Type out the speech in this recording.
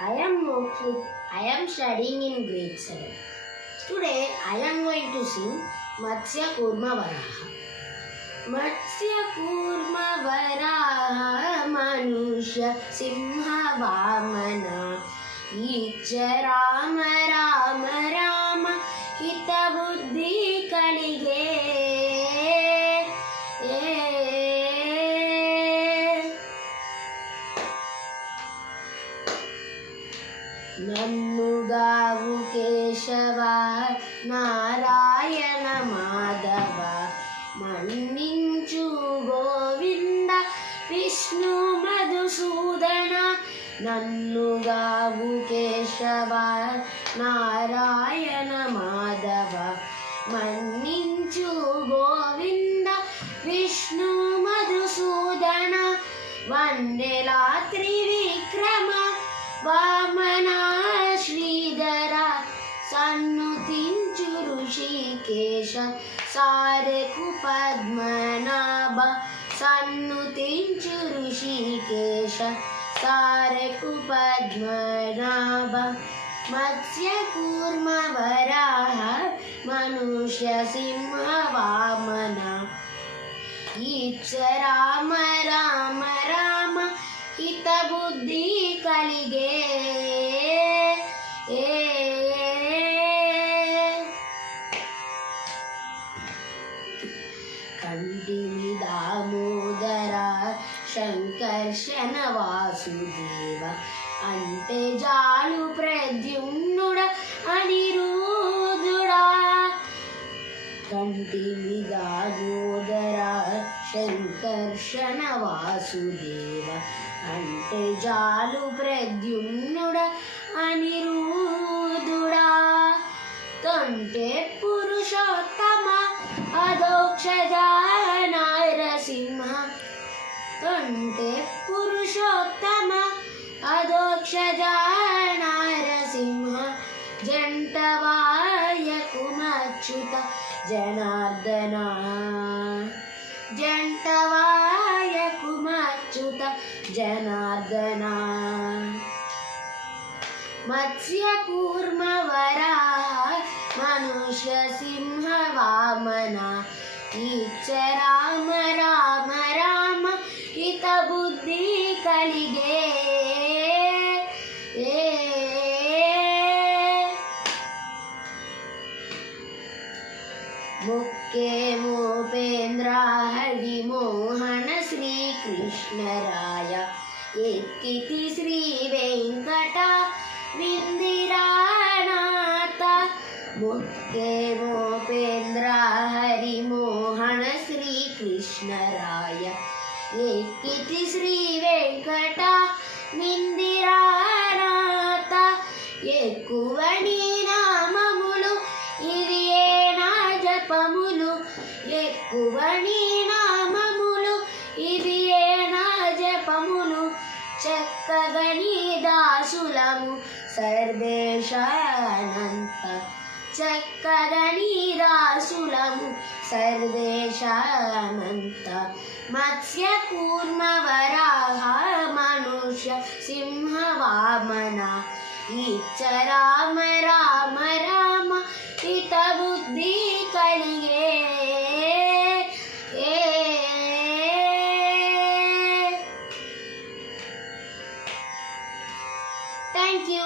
I am Mokshit. I am studying in grade 7. Today I am going to sing Matsya Kurma Varaha. Matsya Kurma Varaha Manusya Simha Vamana Icha Rama Rama Rama Hita Buddhi Kalige నన్నుగావు Keshava Narayana Madhava మన్నించు గోవింద విష్ణు మధుసూదన నన్నుగావు కేశవ నారాయణ మాధవ మన్నించు గోవింద విష్ణు మధుసూదన వందెలా త్రివిక్రమ వామన శ్రీధర సన్నుతించు ఋషికేశ సారెకు పద్మనాభ సన్నుతించు ఋషికేశ సారెకు పద్మనాభ మత్స్య కూర్మ వరాహ మనుష్య సింహ వామన ఈచ్చ రామ రామ రామ హిత బుద్ధి కలిగే కంటిమి దామోదర శంకర్షణ వాసుదేవ అంటే జాలు ప్రద్యుమ్నుడ అనిరుద్ధుడా కంటిమి దామోదర శంకర్షణ వాసుదేవ అంటే జాలు ప్రద్యుమ్నుడ అనిరుద్ధుడా తొంటే పురుషోత్తమ అధోక్షజ నారసింహ తొంటే పురుషోత్తమ అధోక్షజ నారసింహ జంటవాయకుమచ్యుత జనార్దన జంటవాయకుమచ్యుత జనార్దన మత్స్య కూర్మ వరాహ మనుష్య సింహ వామన ఈచ్చ రామ రామ రామ హిత బుద్ధి కలిగే ముఖ్యే మోపేంద్ర హరి మోహన శ్రీకృష్ణరాయ ఎక్కితి శ్రీ వెంకట విందిరానాథ ముఖ్యే మోపేంద్ర హరి మోహన శ్రీకృష్ణరాయ ఎక్కితి శ్రీ వెంకట విందిరానాథ ఎక్కువ నీ నామములు ఇది ఏనా జపములు ఎక్కువ నీ నామములు ఇది ఏనా జపములు చక్కగా నీ దాసులము సర్వేశానంత చక్కగా నీ దాసులము సర్వేశానంత మత్స్య కూర్మ వరాహ మనుష్య సింహ వామన ఈచ్చ రామ రామ రామ హిత బుద్ధి కలిగే థ్యాంక్ యూ.